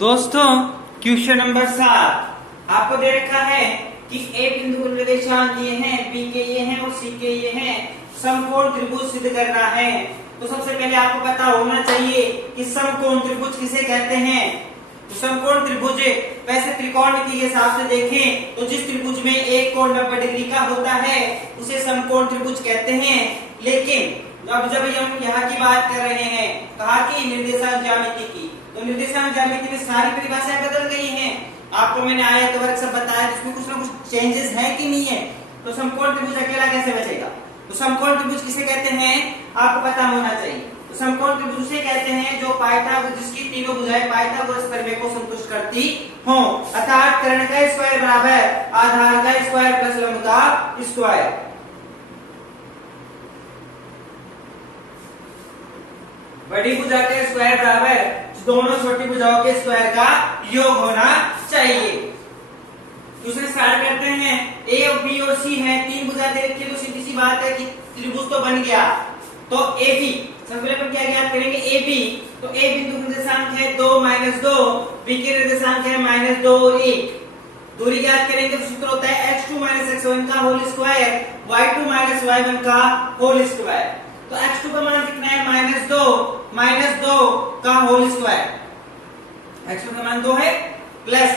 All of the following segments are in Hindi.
दोस्तों क्वेश्चन नंबर 7 आपको दे रखा है कि ए बिंदु निर्देशांक ये हैं, बी के ये हैं और सी के ये हैं, समकोण त्रिभुज सिद्ध करना है। तो सबसे पहले आपको पता होना चाहिए कि समकोण त्रिभुज किसे कहते हैं। तो समकोण त्रिभुज वैसे त्रिकोणमिति के हिसाब से देखें तो जिस त्रिभुज में एक कोण 90 डिग्री का होता है उसे समकोण त्रिभुज कहते हैं। लेकिन अब जब हम यहाँ की बात कर रहे हैं, कहा कि निर्देशांक ज्यामिति की, तो निर्देशांक ज्यामिति में सारी परिभाषाएं बदल गई हैं। आपको मैंने आयत वर्ग सब बताया, इसमें कुछ ना कुछ चेंजेस है कि नहीं है। तो समकोण त्रिभुज अकेला कैसे बचेगा। तो समकोण त्रिभुज किसे कहते हैं आपको पता होना चाहिए। तो समकोण त्रिभुज उसे कहते हैं जो पाइथागोरस जिसकी तीनों भुजाएं पाइथागोरस प्रमेय को संतुष्ट करती हो, अर्थात कर्ण का स्क्वायर बराबर आधार का स्क्वायर प्लस लंब का स्क्वायर। बड़ी भुजा के स्क्वायर बराबर दोनों छोटी भुजाओं के स्क्वायर का योग होना चाहिए। दूसरे स्टार्ट करते हैं। ए और बी और सी है, तीन भुजा दे रखी है, तो सीधी सी बात है कि त्रिभुज तो बन गया। तो ए बी सबसे पहले अपन क्या ज्ञात करेंगे, ए बी। तो ए बिंदु निर्देशांक है 2 - 2, बी के निर्देशांक है -2 और 1। दूरी ज्ञात करेंगे तो सूत्र होता है x2 - x1 का होल स्क्वायर y2 - y1 का होल स्क्वायर। तो x2 का मान कितना है -2 का होल स्क्वायर। x2 का मान 2 है प्लस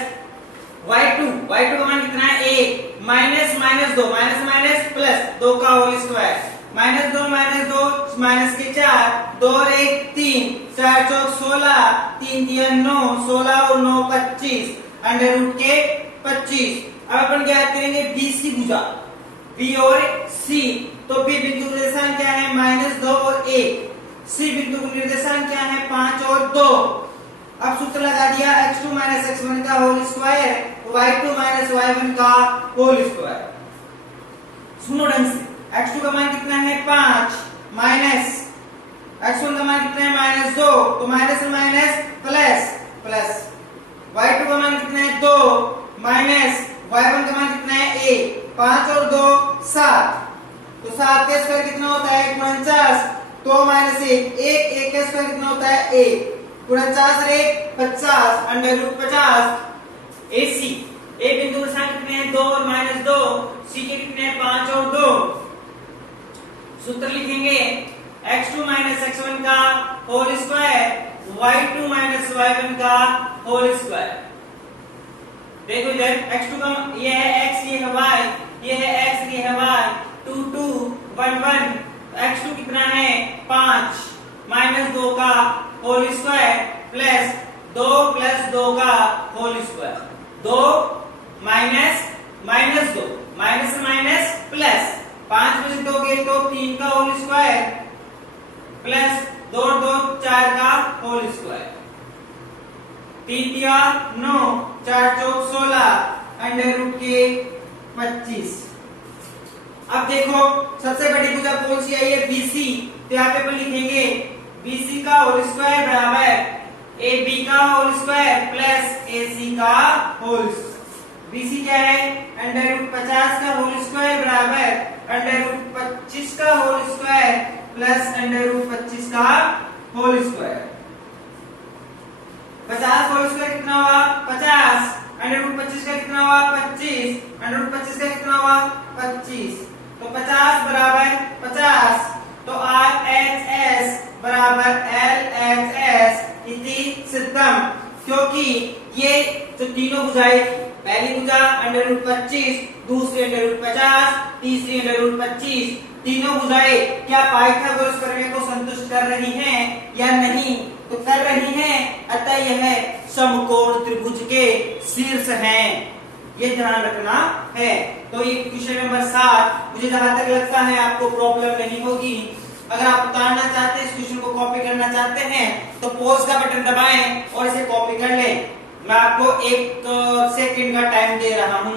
y2 का मान कितना है 1 माइनस -2 माइनस प्लस 2 का होल स्क्वायर। -2 माइनस के 4 2 और 1 3 4 चौक 16 3 तिया 9 16 और 9 25 अंडर रूट के 25। अब अपन क्या करेंगे बीसी भुजा बी और सी। तो बी बिंदु निर्देशांक क्या है -2 और 1, सी बिंदु निर्देशांक क्या है 5 और 2। अब सूत्र लगा दिया x2 - x1 का होल स्क्वायर y2 - y1 का होल स्क्वायर। सुनो ढंग से, x2 का मान कितना है 5 माइनस x1 का मान कितना है -2, तो माइनस से माइनस प्लस y2 का मान कितना है 2 माइनस y1 का मान कितना है 1 5 और 2 7। तो 7 का स्क्वायर कितना होता है 49, 2 माइनस 1 का स्क्वायर कितना होता है 1 49 और 1 50 अंडर रूट 50। AC ए बिंदु निर्देशांक कितने हैं 2 और -2, सी के कितने हैं 5 और 2। सूत्र लिखेंगे x2 - x1 का होल स्क्वायर y2 - y1 का होल स्क्वायर। देखो इधर x2 का ये है x, ये है y, ये है x, ये है y, 2 2 1 1। x2 कितना है 5 -2 का होल स्क्वायर प्लस 2 + 2 का होल स्क्वायर। 2 माइनस -2 माइनस से माइनस प्लस 5 में से 2 गए तो 3 का होल स्क्वायर प्लस 2 2 4 का होल स्क्वायर। 3 तिया 9 4 चौक 16 अंडर रूट के 25। अब देखो सबसे बड़ी भुजा कौन सी आई है BC। तो यहाँ पे अपन लिखेंगे BC का होल स्क्वायर बराबर AB का होल स्क्वायर प्लस AC का होल। BC क्या है √50 का होल स्क्वायर बराबर √25 का होल स्क्वायर प्लस √25 का होल स्क्वायर। 50 होल स्क्वायर कितना हुआ 50, √25 का कितना हुआ 25, √25 का कितना हुआ 25। तो 50 बराबर 50, तो RHS बराबर LHS इति सिद्धम। क्योंकि ये जो तीनों भुजाएं, पहली भुजा √25, दूसरी √50, तीसरी √25, तीनों भुजाएं क्या पाइथागोरस प्रमेय को संतुष्ट कर रही हैं या नहीं। तो कर रही हैं, अतः यह समकोण त्रिभुज के शीर्ष हैं, ये ध्यान रखना है। तो ये क्वेश्चन नंबर 7 मुझे जहां तक लगता है आपको प्रॉब्लम नहीं होगी। अगर आप उतारना चाहते हैं, इस क्वेश्चन को कॉपी करना चाहते हैं तो पॉज का बटन दबाएं और इसे कॉपी कर लें। मैं आपको 1 सेकंड का टाइम दे रहा हूं।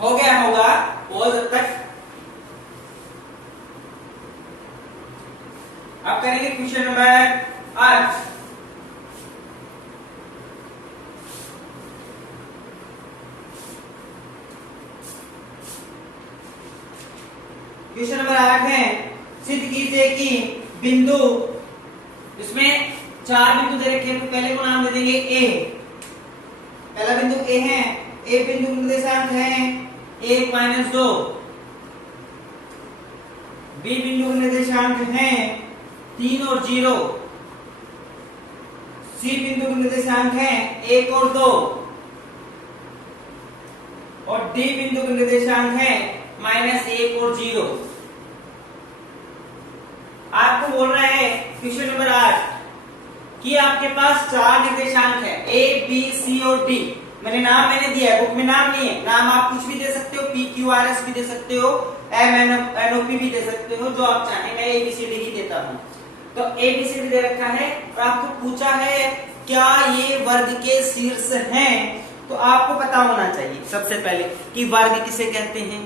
हो गया होगा पॉज अब तक। अब करेंगे क्वेश्चन नंबर 8। क्वेश्चन नंबर 8 है सिद्ध कीजिए कि बिंदु, इसमें 4 बिंदु दे रखे हैं, तो पहले को नाम दे देंगे ए। पहला बिंदु ए है, ए बिंदु निर्देशांक है 1-2। बी बिंदु निर्देशांक है 3 और 0। सी बिंदु निर्देशांक है 1 और 2। और डी बिंदु निर्देशांक है -1 और 0। आपको बोल रहा है क्वेश्चन नंबर 8 कि आपके पास 4 निर्देशांक है ए, बी, सी और डी। मैंने दिया है, बुक में नाम नहीं है। नाम आप कुछ भी दे सकते हो, पी, क्यू, आर, एस भी दे सकते हो, एम, एन, ओ, पी भी दे सकते हो, जो आप चाहें। मैं ABCD ही देता हूं। तो ABCD दे रखा है और आपको पूछा है क्या ये वर्ग के शीर्ष हैं, तो आपको पता होना चाहिए सबसे पहले कि वर्ग किसे कहते हैं,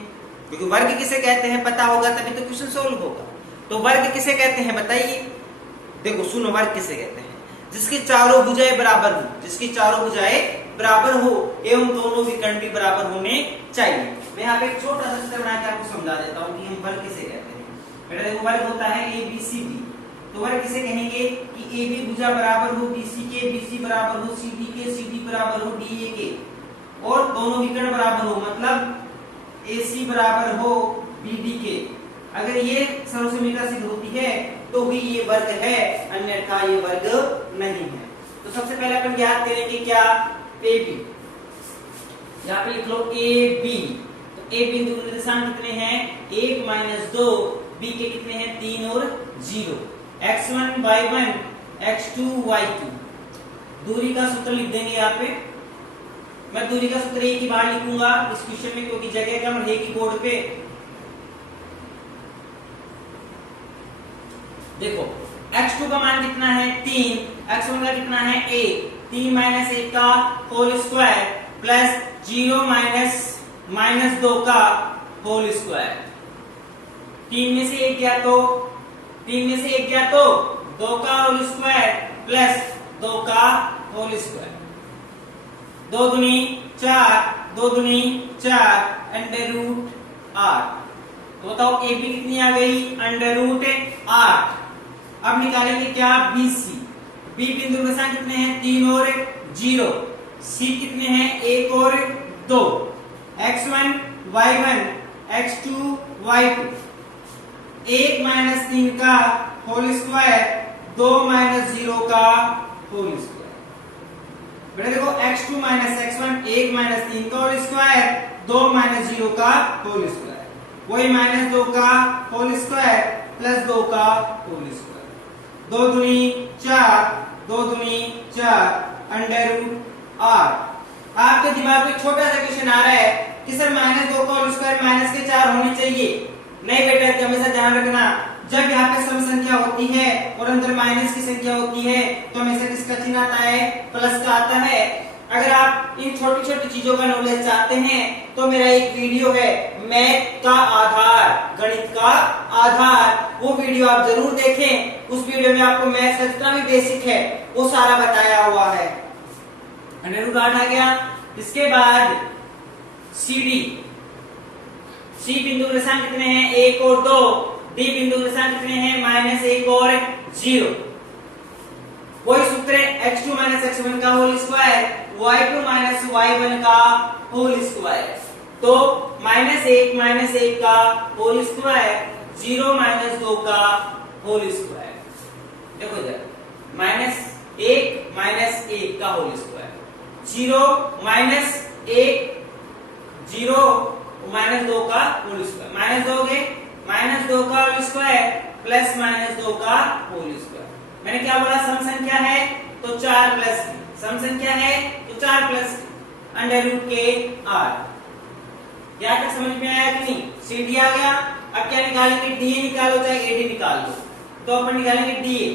क्योंकि वर्ग किसे कहते हैं पता होगा तभी तो क्वेश्चन सोल्व होगा। तो वर्ग किसे कहते हैं बताइए। देखो सुनो, वर्ग किसे कहते हैं? जिसकी चारों भुजाएं बराबर हो, जिसकी चारों भुजाएं बराबर हो एवं दोनों विकर्ण भी बराबर होने चाहिए। मैं यहाँ पे एक छोटा सा चित्र बना के आपको समझा देता हूँ कि हम वर्ग किसे कहते हैं। बेटा देखो, वर्ग होता है ABCD। तो वर्ग किसे कहेंगे कि AB भुजा बराबर हो BC के, BC बराबर हो CD के, CD बराबर हो DA के, और दोनों विकर्ण बराबर हो, मतलब AC बराबर हो BD के। अगर ये सर्वसमीकरण सिद्ध होती है तो भी ये वर्ग है, अन्यथा ये वर्ग नहीं है। तो सबसे पहले अपन ज्ञात करेंगे क्या, AB। यहाँ पे लिख लो AB। तो A बिंदु निर्देशांक कितने हैं 1-2, B के कितने हैं 3 और 0, x1 y1 x2 y2। दूरी का सूत्र लिख देंगे यहाँ पे। मैं दूरी का सूत्र एक ही बार लिखूंगा इस क्वेश्चन में, क्योंकि जगह कम रहेगी बोर्ड पे। देखो x2 का मान कितना है 3, x1 का कितना है 1, 3 - 1 का होल स्क्वायर प्लस 0 - -2 का होल स्क्वायर। 3 में से 1 गया तो 2 का होल स्क्वायर प्लस 2 का होल स्क्वायर। 2 दूनी 4, 2 दूनी 4, √8। तो बताओ AB कितनी आ गई √8। अब निकालेंगे क्या BC। B बिंदु के साथ कितने हैं 3 और 0, C कितने हैं 1 और 2, x1 y1 x2 y2। 1 - 3 का होल स्क्वायर, 2 - 0 का होल स्क्वायर। बेटा देखो x2 - x1, 1 - 3 का होल स्क्वायर, 2 - 0 का होल स्क्वायर, वही -2 का होल स्क्वायर प्लस 2 का होल स्क्वायर। 2 दूनी 4, 2 दूनी 4, √8। आपके दिमाग में छोटा सा क्वेश्चन आ रहा है कि सर -2 का होल स्क्वायर माइनस के 4 होने चाहिए। नहीं बेटा, कि हमेशा ध्यान रखना, जब यहाँ पे सम संख्या होती है और अंदर माइनस की संख्या होती है तो हमेशा किसका चिन्ह आता है, प्लस का आता है। अगर आप इन छोटी छोटी चीजों का नॉलेज चाहते हैं तो मेरा एक वीडियो है मैथ का आधार, गणित का आधार, वो वीडियो आप जरूर देखें। उस वीडियो में आपको मैथ का जितना भी बेसिक है वो सारा बताया हुआ है। √8 आ गया। इसके बाद CD। C बिंदु निर्देशांक कितने हैं 1 और 2, D बिंदु निर्देशांक कितने हैं -1 और 0। वही सूत्र है x2 - x1 का होल स्क्वायर, y2 - y1 का होल स्क्वायर। तो -1 - 1 का होल स्क्वायर, 0 - 2 का होल स्क्वायर। देखो इधर -1 - 1 का होल स्क्वायर, 0 - 1 0 -2 का होल स्क्वायर, -2 गए, -2 का होल स्क्वायर प्लस -2 का होल स्क्वायर। मैंने क्या बोला, सम संख्या है तो 4 प्लस, सम संख्या है तो 4 प्लस √8। यहाँ तक समझ में आया कि नहीं? CD आ गया। अब क्या निकालेंगे, DA निकालो चाहे AD निकाल लो। तो अपन निकालेंगे DA।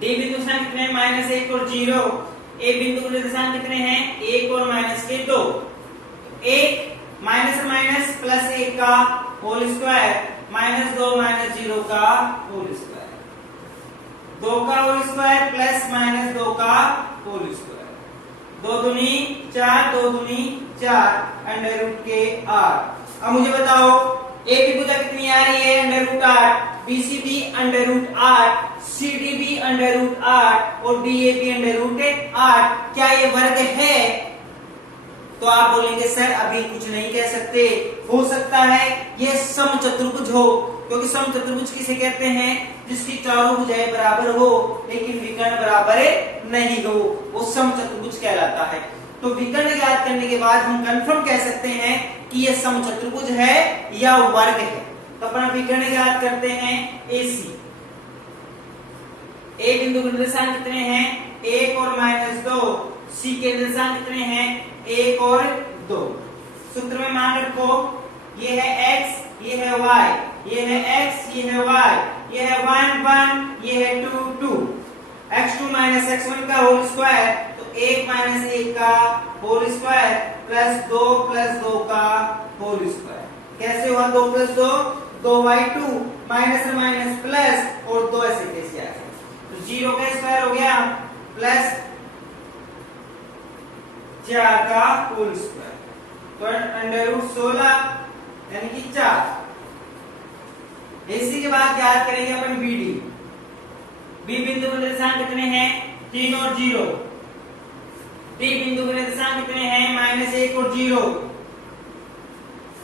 D बिंदु निर्देशांक कितने हैं -1 और 0। A बिंदु निर्देशांक कितने हैं 1 और -2। 1 माइनस प्लस 1 का होल स्क्वायर, -2 - 0 का होल स्क्वायर, 2 का होल स्क्वायर प्लस -2 का होल स्क्वायर। 2 दूनी 4, 2 दूनी 4, √8। अब मुझे बताओ ए बी भुजा कितनी आ रही है under root 8, B C B under root 8, C D B under root 8 और D A B under root 8। क्या ये वर्ग है? तो आप बोलेंगे सर अभी कुछ नहीं कह सकते, हो सकता है ये समचतुर्भुज हो, क्योंकि समचतुर्भुज किसे कहते हैं? जिसकी चारों भुजाएं बराबर हो लेकिन विकर्ण बराबर नहीं हो, वो समचतुर्भुज कहलाता है। तो विकर्ण ज्ञात करने के बाद हम कंफर्म कह सकते हैं कि ये समचतुर्भुज है या वर्ग है। तो अपना विकर्ण ज्ञात करते हैं AC। ए बिंदु के निर्देशांक कितने हैं? 1 और -2। सी के निर्देशांक कितने हैं? 1 और 2। सूत्र में मान रखो, ये है x, ये है y, ये है x, ये है y, ये है 1 1, ये है 2 2। x2 - x1 का होल स्क्वायर, तो 1 - 1 का होल स्क्वायर प्लस 2 + 2 का होल स्क्वायर। कैसे हुआ 2 + 2? 2y2 माइनस में माइनस प्लस और 2 ऐसे कैसे आ गया? तो 0 का स्क्वायर हो गया प्लस 4 का होल स्क्वायर, तो √16 यानी कि 4। इसी के बाद याद करेंगे अपन BD। बी बिंदु के निर्देशांक कितने हैं? 3 और 0। डी बिंदु के निर्देशांक कितने हैं? -1 और 0।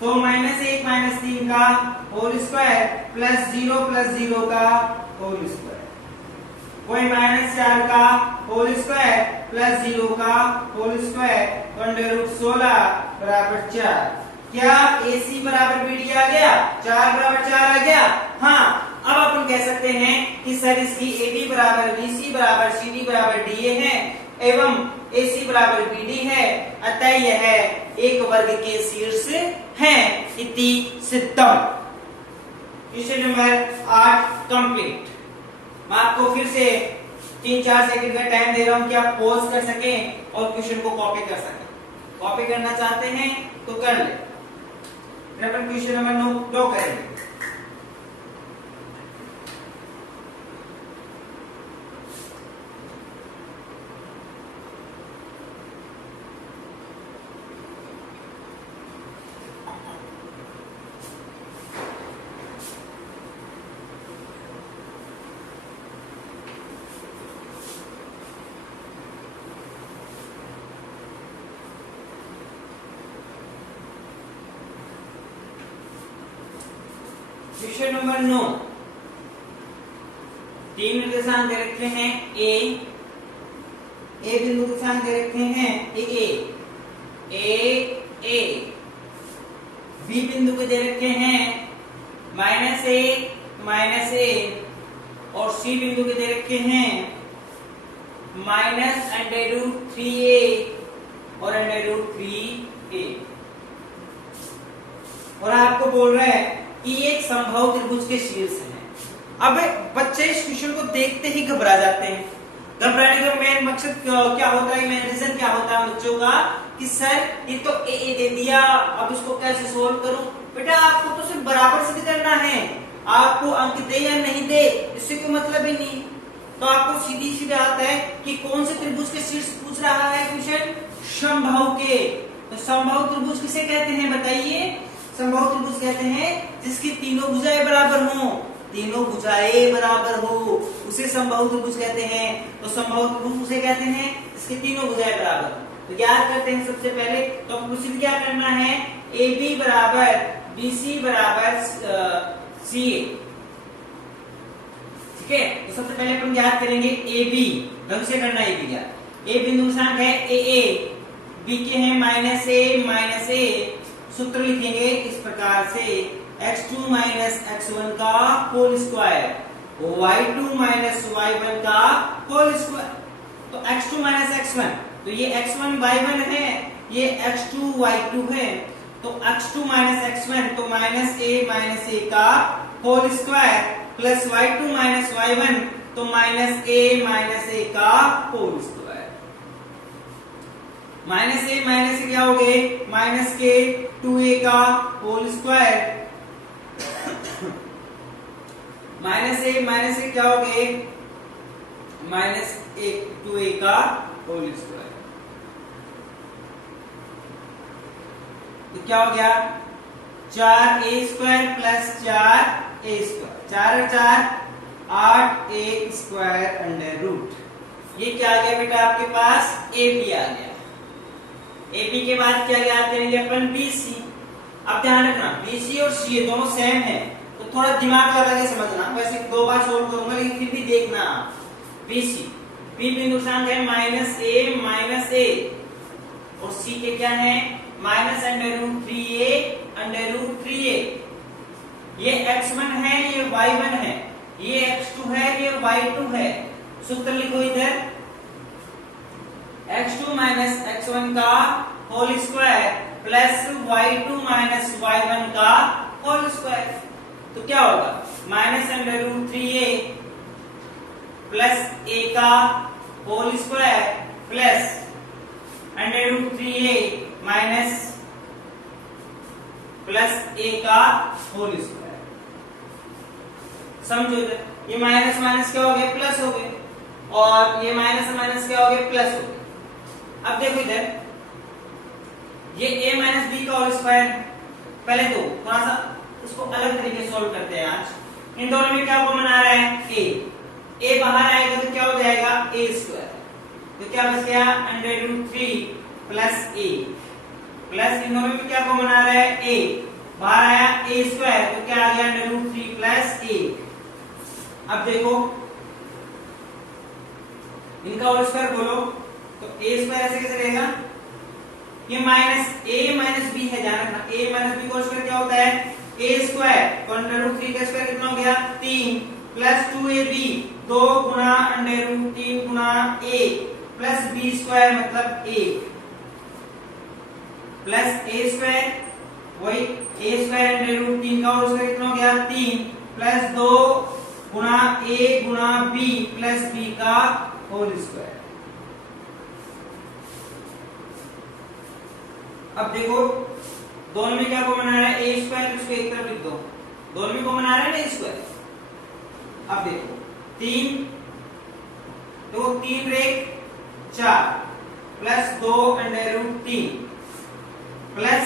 तो -1 - 3 का होल स्क्वायर प्लस 0 + 0 का होल स्क्वायर, वही -4 का होल स्क्वायर प्लस 0 का होल स्क्वायर, तो √16 = 4। क्या AC बराबर BD आ गया? 4 = 4 आ गया। हाँ, अब अपन कह सकते हैं कि सर इसकी AB बराबर BC बराबर CD बराबर DA है एवं AC बराबर BD है, अतः यह एक वर्ग के शीर्ष है। इति सिद्धम। Question number 8 complete. मैं आपको फिर से 3-4 सेकंड का टाइम दे रहा हूं कि आप पॉज कर सकें और क्वेश्चन को कॉपी कर सकें। कॉपी करना चाहते हैं तो कर ले। अपन क्वेश्चन नंबर 2 करेंगे। Question number 9। 3 निर्देशांक दे रखे हैं ए बिंदु के निर्देशांक दे रखे हैं ए बी बिंदु के दे रखे हैं -1 और सी बिंदु के दे रखे हैं -√3a और √3a, और आपको बोल रहा है कि एक समबाहु त्रिभुज के शीर्ष है। अब बच्चे इस क्वेश्चन को देखते ही घबरा जाते हैं। घबराने का मेन मकसद क्या होता है, मेन रीजन क्या होता है बच्चों का कि सर ये तो ए दे दिया, अब इसको कैसे सोल्व करूं? बेटा आपको तो सिर्फ बराबर सिद्ध करना है, आपको अंक दे या नहीं दे इससे कोई मतलब ही नहीं। तो आपको सीधी सी बात है कि कौन से त्रिभुज के शीर्ष पूछ रहा है क्वेश्चन? समबाहु के। तो समबाहु त्रिभुज किसे कहते हैं बताइए? समबाहु त्रिभुज कहते हैं जिसकी तीनों भुजाएं बराबर हों, तीनों भुजाएं बराबर हो उसे समबाहु त्रिभुज कहते हैं। तो समबाहु त्रिभुज उसे कहते हैं जिसकी तीनों भुजाएं बराबर। तो ज्ञात करते हैं सबसे पहले, तो आपको क्या करना है? AB बराबर BC बराबर CA। ठीक है, तो सबसे पहले अपन ज्ञात करेंगे AB, ढंग से करना AB ज्ञात। A बिंदु निर्देशांक है AA, B के हैं -a सूत्र लिखेंगे इस प्रकार से x2 - x1 का होल स्क्वायर, y2 - y1 का होल स्क्वायर। तो x2 - x1, तो ये x1 y1 है, ये x2 y2 है, तो x2 - x1 तो -a का whole square plus y2 - y1 तो -a का होल स्क्वायर। -a क्या हो गए? -2a का होल स्क्वायर, -a क्या हो गए? -2a का होल स्क्वायर। तो क्या हो गया? 4a² प्लस 4a², 4 और 4 8a² अंडर रूट। ये क्या आ गया बेटा आपके पास AP आ गया। AP के बाद क्या याद करेंगे अपन BC। अब ध्यान रखना BC और CA दोनों सेम है, तो थोड़ा दिमाग लगा के समझना। वैसे 2 बार सोल्व करूंगा लेकिन फिर भी देखना। BC P बिंदु स्थान है -a और C के क्या है -√3a। ये x1 है, ये y1 है, ये x2 है, ये y2 है। सूत्र लिखो इधर x2 माइनस x1 का whole square plus y2 minus y1 का होल स्क्वायर। तो क्या होगा -√3a प्लस a का whole square plus √3a minus plus a का होल स्क्वायर। समझो ये माइनस माइनस क्या हो गया प्लस हो गए, और ये माइनस माइनस क्या हो गया प्लस हो गया। अब देखो इधर ये a माइनस बी का होल स्क्वायर। पहले तो थोड़ा सा उसको अलग तरीके से सोल्व करते हैं। आज इन दोनों में क्या कॉमन आ रहा है a बाहर आएगा तो क्या हो जाएगा a²। तो क्या बच गया √3 प्लस a प्लस इन दोनों में क्या कॉमन आ रहा है a बाहर आया a², तो क्या आ गया √3 प्लस a। अब देखो इनका होल स्क्वायर बोलो तो a² ऐसे कैसे रहेगा, ये a माइनस b है। ध्यान रखना a माइनस b का होल स्क्वायर क्या होता है a², तो √3 का स्क्वायर कितना हो गया 3 plus 2ab 2 Guna √3 Guna a plus b² मतलब a प्लस a² वही a² √3 का होल स्क्वायर कितना हो गया 3 plus 2 Guna a Guna b plus b का होल स्क्वायर। अब देखो दोनों में क्या कॉमन आ रहा है a², उसको एक तरफ लिख दो। दोनों में कॉमन आ रहा है ना a²। अब देखो 3 तो 3 रेख 4 प्लस 2 √3 प्लस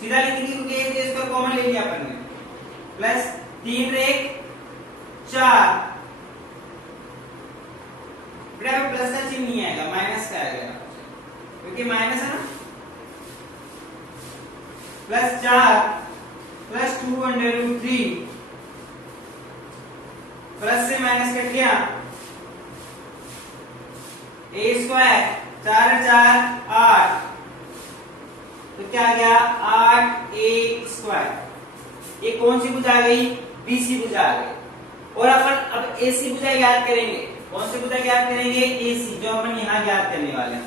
सीधा लिख दी क्योंकि a² कॉमन ले लिया अपन ने, प्लस 3 रेख 4 बेटा प्लस का चिन्ह नहीं आएगा, माइनस का आएगा क्योंकि माइनस है ना। प्लस 4 प्लस 2 √3 प्लस से माइनस कट गया a², 4 4 8, तो क्या आ गया 8a²। ये कौन सी भुजा आ गई BC भुजा आ गई। और अपन अब AC भुजा याद करेंगे। कौन सी भुजा याद करेंगे AC, जो अपन यहाँ याद करने वाले हैं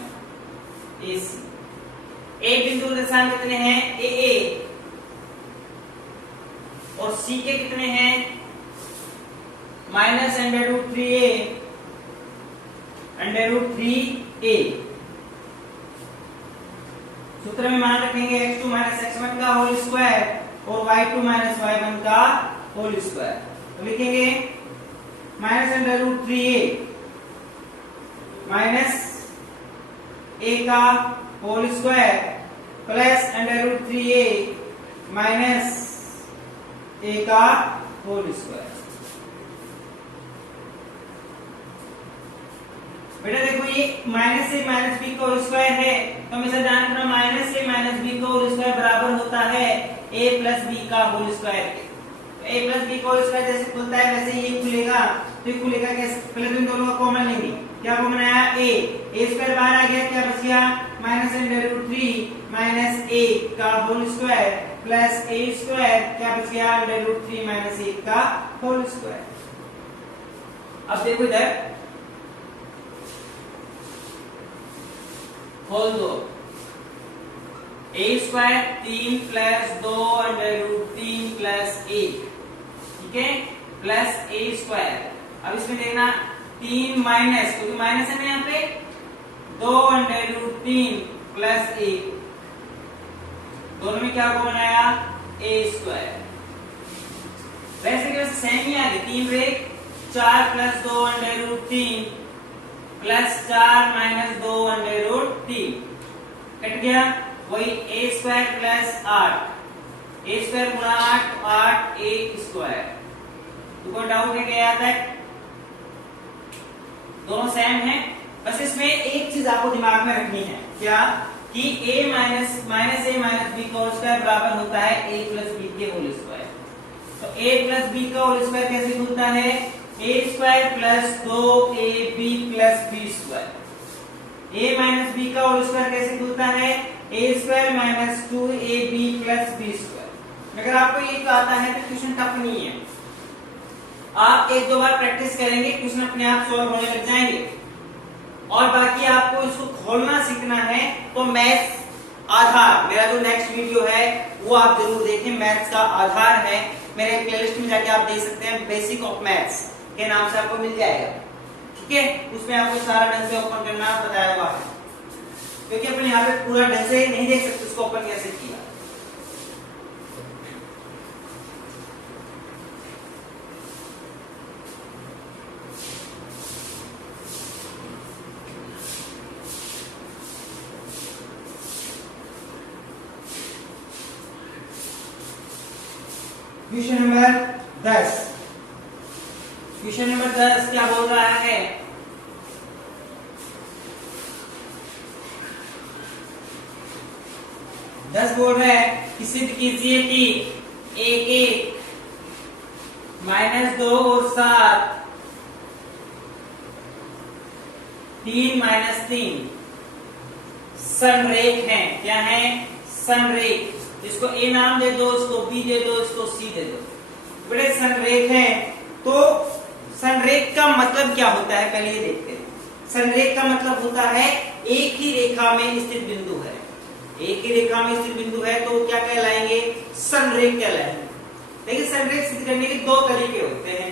AC। A बिंदु दशांक कितने हैं AA और C के कितने हैं -√3a √3a। सूत्र में मान रखेंगे x2 माइनस x1 का होल स्क्वायर और y2 माइनस y1 का होल स्क्वायर। तो लिखेंगे -√3a माइनस a का whole square plus √3a minus a का होल स्क्वायर। बेटा देखो ये माइनस से माइनस बी का होल स्क्वायर है, तो हमेशा ध्यान रखना माइनस से माइनस बी का होल स्क्वायर बराबर होता है a प्लस बी का होल स्क्वायर के। तो a प्लस बी का होल स्क्वायर जैसे खुलता है वैसे ये खुलेगा। तो ये खुलेगा कैसे, पहले तो इन दोनों का कॉमन लेंगे। क्या कॉमन आया a² बाहर आ गया, क्या बच गया -√3 माइनस a का होल स्क्वायर प्लस a², क्या बच गया √3 माइनस 1 का होल स्क्वायर। अब देखो इधर खोल दो a² 3 प्लस 2 √3 प्लस 1, ठीक है, प्लस a²। अब इसमें देखना 3 माइनस, क्योंकि माइनस है ना यहाँ पे, 2 √3 प्लस 1, दोनों में क्या कॉमन आया a²। वैसे के वैसे सेम ही आ गए। 3 रेख 4 प्लस 2 √3 प्लस 4 माइनस 2 √3 कट गया, वही a² प्लस 8 ए स्क्वायर गुणा 8 8 ए स्क्वायर। तुमको डाउट है क्या आता है? दोनों सेम है, बस इसमें एक चीज आपको दिमाग में रखनी है, क्या कि a minus A minus B का होल स्क्वायर बराबर होता है a प्लस बी के होल स्क्वायर। तो a प्लस बी का होल स्क्वायर कैसे होता है? a square plus 2ab plus B square. a minus B का होल स्क्वायर कैसे होता है? a square minus 2ab plus B square. अगर आपको ये आता है तो क्वेश्चन टफ नहीं है, आप एक दो बार प्रैक्टिस करेंगे क्वेश्चन अपने आप सॉल्व होने लग जाएंगे। और बाकी आपको इसको खोलना सीखना है तो मैथ्स आधार मेरा जो नेक्स्ट वीडियो है वो आप जरूर देखें। मैथ्स का आधार है, मेरे प्लेलिस्ट में जाके आप देख सकते हैं, बेसिक ऑफ मैथ्स के नाम से आपको मिल जाएगा, ठीक है। उसमें आपको सारा ढंग से ओपन करना बताया हुआ है, क्योंकि अपन यहाँ पे पूरा ढंग से नहीं देख सकते उसको ओपन कैसे किया। Question number 10। क्वेश्चन नंबर 10 क्या बोल रहा है? बोल रहा है कि सिद्ध कीजिए कि 1 1 -2 और 7 3 -3 संरेख हैं। क्या है? संरेख। इसको ए नाम दे दो, इसको बी दे दो, इसको सी दे दो। बड़े संरेख हैं। तो संरेख का मतलब क्या होता है पहले ये देखते हैं। संरेख का मतलब होता है एक ही रेखा में स्थित बिंदु है। एक ही रेखा में स्थित बिंदु है तो क्या कहलाएंगे? संरेख कहलाएंगे। देखिए संरेख सिद्ध करने के दो तरीके होते हैं।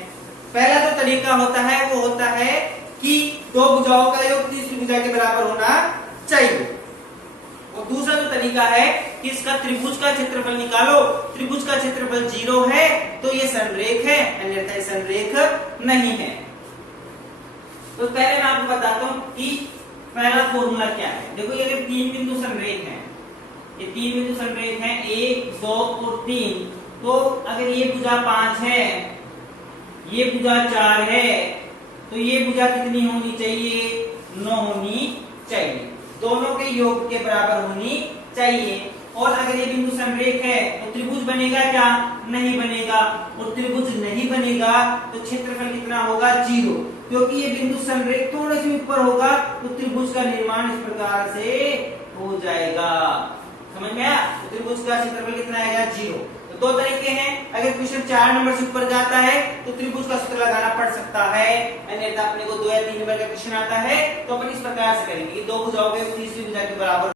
पहला जो तरीका होता है वो होता है कि दो भुजाओं का योग तीसरी भुजा के बराबर होना चाहिए। और दूसरा जो तरीका है कि इसका त्रिभुज का क्षेत्रफल निकालो, त्रिभुज का क्षेत्रफल 0 है तो ये संरेख है, अन्यथा ये संरेख नहीं है। तो पहले मैं आपको बताता हूं कि पहला फॉर्मूला क्या है। देखो ये अगर तीन बिंदु संरेख हैं, ये तीन बिंदु संरेख हैं 1 2 और 3, तो अगर ये भुजा 5 है, ये भुजा 4 है, तो ये भुजा कितनी होनी चाहिए? 9 होनी चाहिए। दोनों के योग के बराबर होनी चाहिए। और अगर ये बिंदु संरेख है तो त्रिभुज बनेगा क्या? नहीं बनेगा। और त्रिभुज नहीं बनेगा तो क्षेत्रफल कितना होगा? 0। क्योंकि ये बिंदु संरेख थोड़े से ऊपर होगा तो त्रिभुज का निर्माण इस प्रकार से हो जाएगा। समझ में आया? तो त्रिभुज का क्षेत्रफल कितना आएगा? 0। तो दो तरीके हैं। अगर क्वेश्चन 4 नंबर से ऊपर जाता है तो त्रिभुज का सूत्र लगाना पड़ सकता है, अन्यथा अपने को 2 या 3 नंबर का क्वेश्चन आता है तो अपन इस प्रकार से करेंगे कि दो भुजाओं के तीसरी भुजा के बराबर